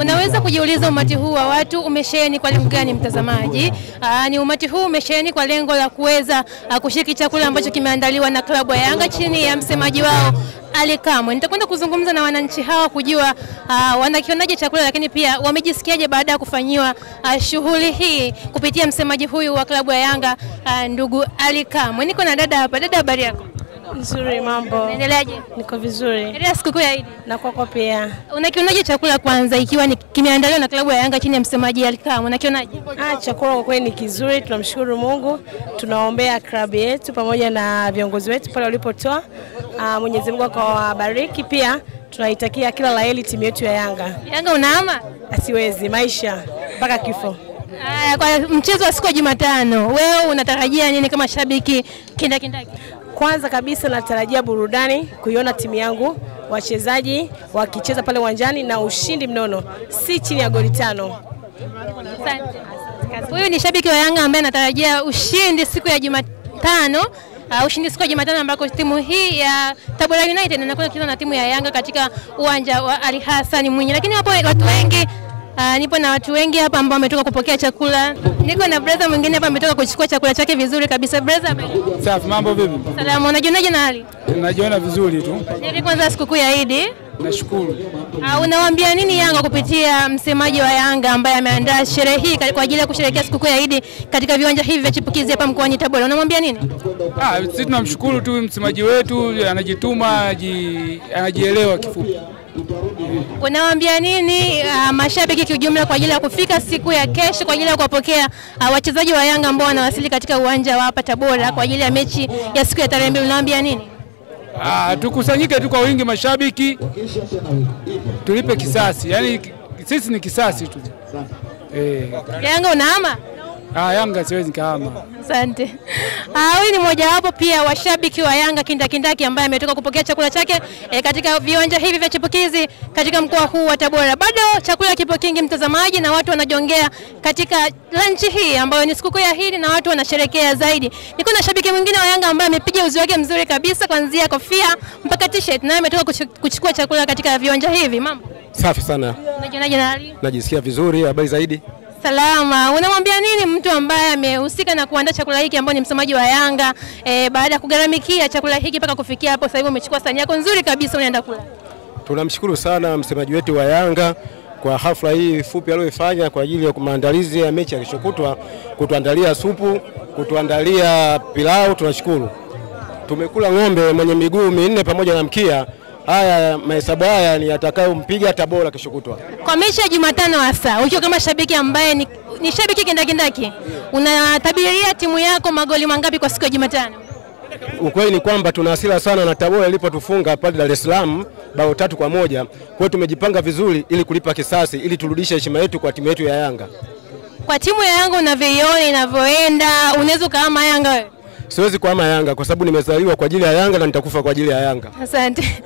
Unaweza kujiuliza umati huu wa watu umesheheni kwa lengo gani mtazamaji? Ni umati huu umesheheni kwa lengo la kuweza kushiriki chakula ambacho kimeandaliwa na klabu ya Yanga chini ya msemaji wao Ali Kamwe. Nitakwenda kuzungumza na wananchi hawa kujua wanakionaje chakula, lakini pia wamejisikiaje baada ya kufanyiwa shughuli hii kupitia msemaji huyu wa klabu ya Yanga ndugu Ali Kamwe. Niko na dada hapa. Dada, habari yako? Nzuri, mambo. Unaendeleaje? Niko vizuri. Heri sikukuu ya Eid. Na kwako pia. Unakionaje chakula kwanza ikiwa kimeandaliwa na klabu ya Yanga chini ya msemaji Ali Kamwe? Unakionaje? Chakula kwa kweli ni kizuri, tunamshukuru Mungu. Tunaombea klabu yetu pamoja na viongozi wetu pale walipotoa. Mwenyezi Mungu akawabariki, pia tunaitakia kila laheri timu yetu ya Yanga. Yanga unaama? Asiwezi, maisha mpaka kifo. Kwa mchezo wa siku ya Jumatano, wewe unatarajia nini kama shabiki kindakindaki? Kwanza kabisa natarajia burudani, kuiona timu yangu wachezaji wakicheza pale uwanjani na ushindi mnono, si chini ya goli 5. Asante. Huyu ni shabiki wa Yanga ambaye anatarajia ushindi siku ya Jumatano. Ushindi siku ya Jumatano ambako timu hii ya Tabora United inakwenda kucheza na timu ya Yanga katika uwanja wa Ali Hassan Mwinyi. Lakini hapo watu wengi, nipo na watu wengi hapa ambao wametoka kupokea chakula. Niko na brother mwingine hapa ametoka kuchukua chakula chake vizuri kabisa. Brother, safi, mambo vipi? Salamu, unajionaje na hali? Najiona vizuri tu. Nili kwanza sikukuu ya Eid. Nashukuru. Unawaambia nini Yanga kupitia msemaji wa Yanga ambaye ameandaa sherehe hii kwa ajili ya kusherehekea sikukuu ya Eid katika viwanja hivi vya chipukizi hapa mkoani Tabora? Unamwambia nini? Sisi tunamshukuru tu msemaji wetu, anajituma, anajielewa kifupi. Unawaambia nini mashabiki kiujumla kwa ajili ya kufika siku ya kesho kwa ajili ya kuwapokea wachezaji wa Yanga ambao wanawasili katika uwanja wa hapa Tabora kwa ajili ya mechi ya siku ya tarehe 2? Unawaambia nini? Tukusanyike tu kwa wingi mashabiki, tulipe kisasi. Yaani sisi ni kisasi tu. Yanga unaama? Yanga siwezi kaama. Asante. Huyu ni mmoja wapo pia washabiki wa Yanga kindakindaki ambaye ametoka kupokea chakula chake katika viwanja hivi vya chipukizi katika mkoa huu wa Tabora. Bado chakula kipo kingi mtazamaji, na watu wanajongea katika lunch hii ambayo ni sikukuu ya Eid na watu wanasherehekea zaidi. Niko na shabiki mwingine wa Yanga ambaye amepiga uzi wake mzuri kabisa kuanzia kofia mpaka t-shirt, naye ametoka kuchukua chakula katika viwanja hivi. Mambo safi sana. Unajionaje na hali? Najisikia vizuri. Habari zaidi? Salama. Unamwambia nini mtu ambaye amehusika na kuandaa chakula hiki ambaye ni msemaji wa Yanga baada ya kugharamikia chakula hiki mpaka kufikia hapo sasa hivi umechukua sahani yako nzuri kabisa unaenda kula? Tunamshukuru sana msemaji wetu wa Yanga kwa hafla hii fupi aliyofanya kwa ajili ya maandalizi ya mechi ya kesho kutwa, kutuandalia supu, kutuandalia pilau. Tunashukuru. Tumekula ng'ombe mwenye miguu 4 pamoja na mkia. Haya mahesabu haya ni atakayompiga Tabora kesho kutwa. Kwa mechi ya Jumatano hasa, ukiwa kama shabiki ambaye ni shabiki kindakindaki, unatabiria timu yako magoli mangapi kwa siku ya Jumatano? Ukweli ni kwamba tuna hasira sana na Tabora ilipotufunga pale Dar es Salaam bao 3-1. Kwa hiyo tumejipanga vizuri ili kulipa kisasi, ili turudishe heshima yetu kwa timu yetu ya Yanga. Kwa timu ya Yanga unavyoiona inavyoenda, unaweza kuhama Yanga wewe? Siwezi kuhama Yanga kwa sababu nimezaliwa kwa ajili ya Yanga na nitakufa kwa ajili ya Yanga. Asante.